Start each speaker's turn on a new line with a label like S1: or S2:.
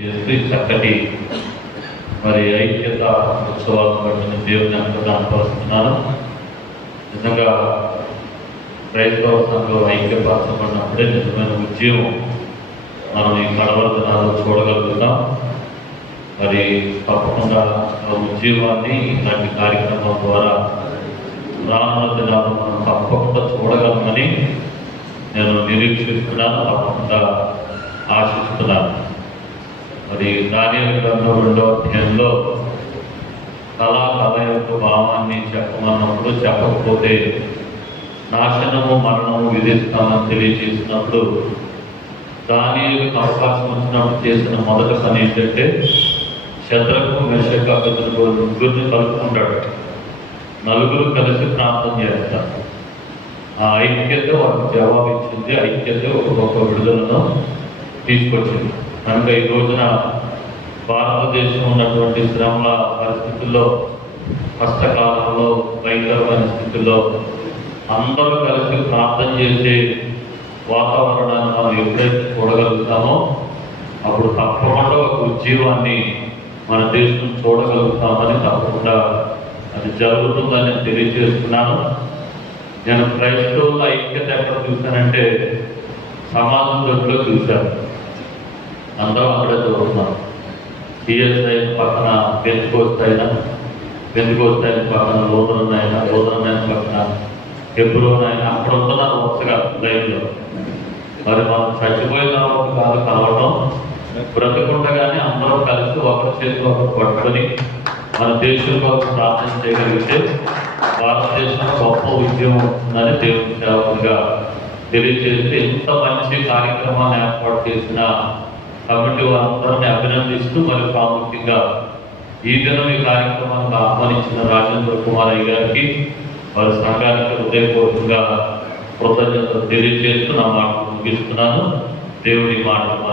S1: SP చక్కటి మరి ఐక్యత ఉత్సవాలను బట్టి దేవుని ఎంతో అనుభవిస్తున్నాను నిజంగా క్రైస్తవ సంఘం ఐక్యపరచబడినప్పుడే నిజమైన ఉద్యమం మనం ఈ కడవర్ధనాలు చూడగలుగుతాం. మరి తప్పకుండా ఆ ఉద్యమాన్ని ఇలాంటి కార్యక్రమం ద్వారా రానున్న దినాలు మనం తప్పకుండా చూడగలమని నేను నిరీక్షిస్తున్నాను. తప్పకుండా ఆశిస్తున్నాను. మరి దానియలు గ్రంథం రెండో అధ్యాయంలో కళా కళ యొక్క భావాన్ని చెప్పమన్నప్పుడు చెప్పకపోతే నాశనము మరణము విధిస్తామని తెలియజేసినప్పుడు దానియలకు అవకాశం వచ్చినప్పుడు చేసిన మొదటి పని ఏంటంటే శత్రుకు మెషక అతను ముగ్గురిని కలుపుకుంటాడు. నలుగురు కలిసి ప్రార్థన చేస్తారు. ఆ ఐక్యత వాళ్ళకి జవాబు ఇచ్చింది ఐక్యత ఒక గొప్ప విడుదలను తీసుకొచ్చింది. కనుక ఈ రోజున భారతదేశం ఉన్నటువంటి శ్రమల పరిస్థితుల్లో కష్టకాలంలో భయంకరమైన స్థితుల్లో అందరూ కలిసి ప్రార్థన చేసే వాతావరణాన్ని మనం ఎప్పుడైతే చూడగలుగుతామో అప్పుడు తప్పకుండా ఒక ఉద్యమాన్ని మన దేశం చూడగలుగుతామని తప్పకుండా అది జరుగుతుందని తెలియజేస్తున్నాను. నేను క్రైస్తవుల ఐక్యత ఎక్కడ చూశానంటే సమాజం దగ్గర చూశాను. అందరం అక్కడే చదువుతున్నాం సిఎస్ఐ పక్కన పెంచుకొస్తాయినా పెంచుకొస్తాయిన పక్కన లోదరన్ అయినా లోదరన్ అయిన పక్కన ఎబ్రోన్ అక్కడ ఉంటున్నారు వరుసగా లైన్లో. మరి మనం చచ్చిపోయిన తర్వాత కాదు కావడం బ్రతకుండగానే అందరం కలిసి ఒకరి చేతిలో ఒకరు పట్టుకొని మన దేశం కోసం ప్రార్థన చేయగలిగితే భారతదేశం గొప్ప ఉద్యమం ఉంటుందని దేవుని సేవకులుగా తెలియజేస్తే ఇంత మంచి కార్యక్రమాన్ని ఏర్పాటు చేసిన కాబట్టి వారందరినీ అభినందిస్తూ మరి ప్రాముఖ్యంగా ఈ దినం ఈ కార్యక్రమానికి ఆహ్వానించిన రాజేంద్ర కుమార్ అయ్య గారికి వారి సంఘానికి హృదయపూర్వకంగా కృతజ్ఞతలు తెలియజేస్తూ నా మాట ముగిస్తున్నాను. దేవుడి మాట మా